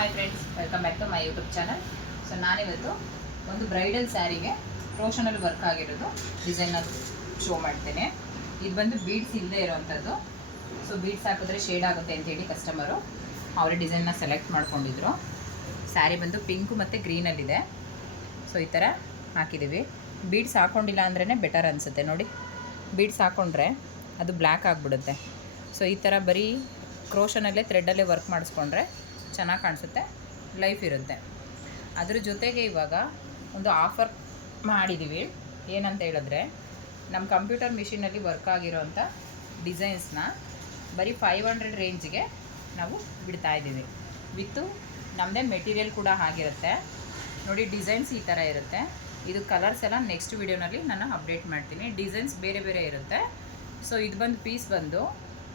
Hi friends, welcome back to my YouTube channel. So ನಾನಿವತ್ತು ಒಂದು bridal ಸ್ಯಾರಿಗೆ ಕ್ರೋಷನಲ್ಲಿ work ಆಗಿರೋದು ಡಿಸೈನ್ನ show ಮಾಡ್ತೇನೆ. ಇದು ಬಂದು ಬೀಡ್ಸ್ ಇಲ್ಲದೆ ಇರೋವಂಥದ್ದು. ಸೊ ಬೀಡ್ಸ್ ಹಾಕಿದ್ರೆ ಶೇಡ್ ಆಗುತ್ತೆ ಅಂತೇಳಿ ಕಸ್ಟಮರು ಅವರೇ ಡಿಸೈನ್ನ ಸೆಲೆಕ್ಟ್ ಮಾಡ್ಕೊಂಡಿದ್ರು. ಸ್ಯಾರಿ ಬಂದು ಪಿಂಕು ಮತ್ತು ಗ್ರೀನಲ್ಲಿದೆ. ಸೊ ಈ ಥರ ಹಾಕಿದ್ದೀವಿ. ಬೀಡ್ಸ್ ಹಾಕ್ಕೊಂಡಿಲ್ಲ ಅಂದ್ರೇ ಬೆಟರ್ ಅನಿಸುತ್ತೆ. ನೋಡಿ, ಬೀಡ್ಸ್ ಹಾಕ್ಕೊಂಡ್ರೆ ಅದು ಬ್ಲ್ಯಾಕ್ ಆಗಿಬಿಡುತ್ತೆ. ಸೊ ಈ ಥರ ಬರೀ ಕ್ರೋಷನಲ್ಲೇ ಥ್ರೆಡ್ಡಲ್ಲೇ ವರ್ಕ್ ಮಾಡಿಸ್ಕೊಂಡ್ರೆ ಚೆನ್ನಾಗಿ ಕಾಣಿಸುತ್ತೆ, ಲೈಫ್ ಇರುತ್ತೆ. ಅದ್ರ ಜೊತೆಗೆ ಇವಾಗ ಒಂದು ಆಫರ್ ಮಾಡಿದ್ದೀವಿ. ಏನಂತ ಹೇಳಿದ್ರೆ, ನಮ್ಮ ಕಂಪ್ಯೂಟರ್ ಮಿಷಿನಲ್ಲಿ ವರ್ಕ್ ಆಗಿರೋಂಥ ಡಿಸೈನ್ಸ್ನ ಬರೀ 500 ರೇಂಜಿಗೆ ನಾವು ಬಿಡ್ತಾಯಿದ್ದೀವಿ. ವಿತ್ತು ನಮ್ಮದೇ ಮೆಟೀರಿಯಲ್ ಕೂಡ ಆಗಿರುತ್ತೆ. ನೋಡಿ, ಡಿಸೈನ್ಸ್ ಈ ಥರ ಇರುತ್ತೆ. ಇದು ಕಲರ್ಸ್ ಎಲ್ಲ ನೆಕ್ಸ್ಟ್ ವೀಡಿಯೋನಲ್ಲಿ ನಾನು ಅಪ್ಡೇಟ್ ಮಾಡ್ತೀನಿ. ಡಿಸೈನ್ಸ್ ಬೇರೆ ಬೇರೆ ಇರುತ್ತೆ. ಸೊ ಇದು ಬಂದು ಪೀಸ್ ಬಂದು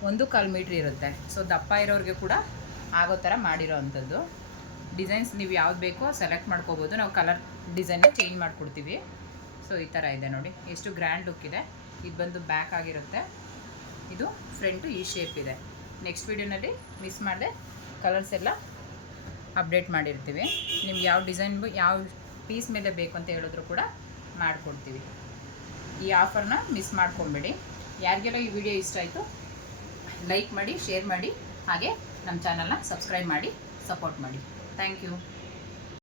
1.25 ಮೀಟ್ರ್ ಇರುತ್ತೆ. ಸೊ ದಪ್ಪ ಇರೋರಿಗೆ ಕೂಡ ಆಗೋ ಥರ ಮಾಡಿರೋ ಅಂಥದ್ದು. ಡಿಸೈನ್ಸ್ ನೀವು ಯಾವ್ದು ಬೇಕೋ ಸೆಲೆಕ್ಟ್ ಮಾಡ್ಕೋಬೋದು. ನಾವು ಕಲರ್ ಡಿಸೈನ್ನ ಚೇಂಜ್ ಮಾಡಿಕೊಡ್ತೀವಿ. ಸೊ ಈ ಥರ ಇದೆ ನೋಡಿ, ಎಷ್ಟು ಗ್ರ್ಯಾಂಡ್ ಲುಕ್ ಇದೆ. ಇದು ಬಂದು ಬ್ಯಾಕ್ ಆಗಿರುತ್ತೆ, ಇದು ಫ್ರಂಟು ಈ ಶೇಪ್ ಇದೆ. ನೆಕ್ಸ್ಟ್ ವೀಡಿಯೋನಲ್ಲಿ ಮಿಸ್ ಮಾಡದೆ ಕಲರ್ಸ್ ಎಲ್ಲ ಅಪ್ಡೇಟ್ ಮಾಡಿರ್ತೀವಿ. ನಿಮ್ಗೆ ಯಾವ ಡಿಸೈನ್ ಯಾವ ಪೀಸ್ ಮೇಲೆ ಬೇಕು ಅಂತ ಹೇಳಿದ್ರು ಕೂಡ ಮಾಡಿಕೊಡ್ತೀವಿ. ಈ ಆಫರ್ನ ಮಿಸ್ ಮಾಡ್ಕೊಬೇಡಿ. ಯಾರಿಗೆಲ್ಲ ಈ ವಿಡಿಯೋ ಇಷ್ಟ ಆಯಿತು ಲೈಕ್ ಮಾಡಿ, ಶೇರ್ ಮಾಡಿ, ಹಾಗೆ ನಮ್ಮ ಚಾನಲ್ನ ಸಬ್ಸ್ಕ್ರೈಬ್ ಮಾಡಿ ಸಪೋರ್ಟ್ ಮಾಡಿ. Thank you.